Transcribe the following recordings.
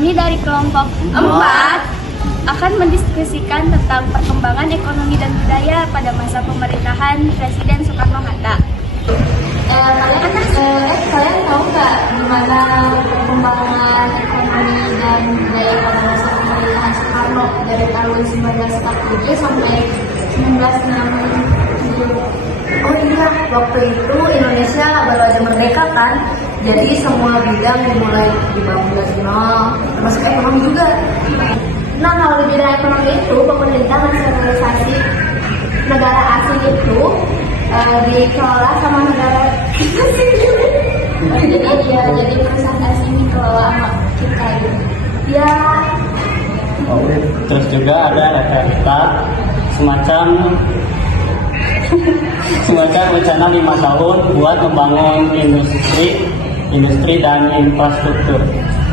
Kami dari kelompok 4 akan mendiskusikan tentang perkembangan ekonomi dan budaya pada masa pemerintahan Presiden Soekarno-Hatta. Kalian tahu nggak gimana perkembangan ekonomi dan budaya pada masa pemerintahan Soekarno dari tahun 1947 sampai 1960? Oh iya, waktu itu Indonesia baru aja merdeka kan, jadi semua bidang dimulai dibangun dari nol, termasuk ekonomi juga. Nah, kalau di bidang ekonomi itu, pemerintah nasionalisasi negara asing itu dikelola sama negara jadi perusahaan asing dikelola sama kita gitu. Ya. Terus juga ada RPRTA semacam rencana 5 tahun buat membangun industri dan infrastruktur.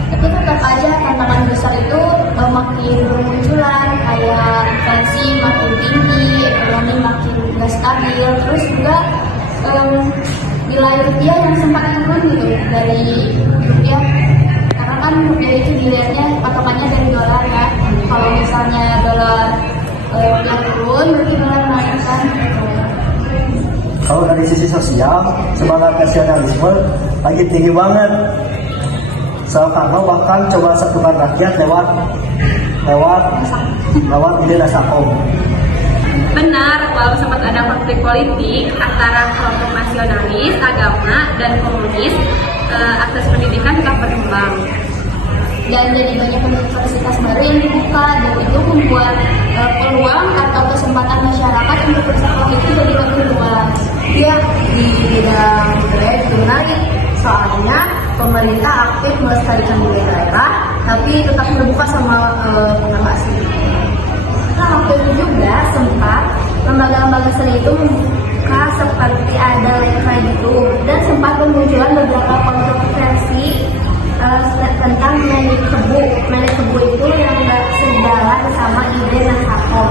Tapi tetap aja tantangan besar itu makin bermunculan, kayak inflasi makin tinggi, ekonomi makin nggak stabil, terus juga nilai rupiah yang sempat turun gitu dari rupiah, karena kan rupiah itu dilihatnya patokannya dari dolar ya. Kalau misalnya dolar rupiah turun, berarti dolar naik kan. Kalau dari sisi sosial, semangat nasionalisme lagi tinggi banget. Soekarno bahkan coba satukan rakyat lewat ide Nasakom. Benar, walau sempat ada konflik politik antara kelompok nasionalis, agama, dan komunis, akses pendidikan tetap berkembang. Dan jadi banyak universitas baru yang dibuka, dan itu membuat peluang atau kesempatan masyarakat untuk bersekolah itu jadi lebih luas. Iya, di bidang budaya juga menarik, soalnya pemerintah aktif melestarikan budaya daerah, tapi tetap terbuka sama pengguna asing. Nah, waktu itu juga sempat lembaga-lembaga seni itu membuka seperti ada lekra gitu, dan sempat bermunculan beberapa kontroversi tentang Menik Tebu itu yang nggak sejalan sama ide Nasakom.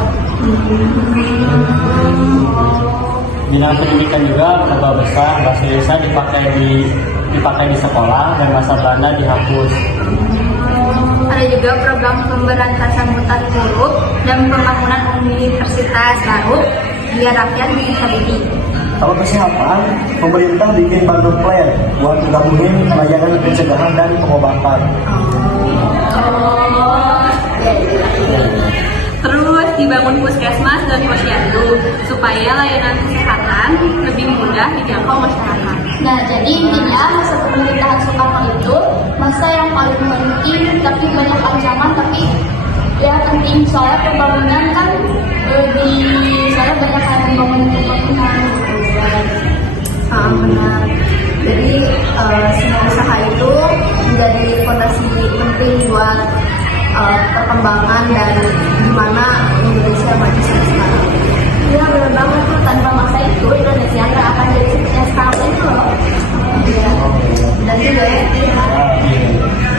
Bidang pendidikan juga berubah besar, bahasa Indonesia dipakai di sekolah dan bahasa Belanda dihapus. Ada juga program pemberantasan buta huruf dan pembangunan universitas baru biar rakyat bisa didik. Kalau kesehatan, pemerintah bikin Bandung Plan buat gabungin layanan pencegahan dan pengobatan. Terus dibangun puskesmas dan posyandu supaya layanan kesehatan lebih mudah dijangkau masyarakat. Nah, jadi intinya masa pemerintahan Soekarno itu masa yang paling penting, tapi banyak ancaman, tapi ya penting soalnya pembangunan kan soalnya banyak yang pembangunan. Benar. Jadi semua usaha itu menjadi fondasi penting buat perkembangan dan gimana Indonesia maju sampai sekarang. Iya benar banget tuh, tanpa masa itu Indonesia nggak akan jadi seperti yang sekarang ini loh. Iya. Dan juga ya.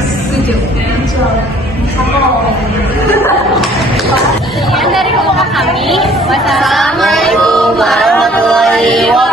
Setuju. Sekian dari kelompok kami. Wassalamualaikum warahmatullahi wabarakatuh.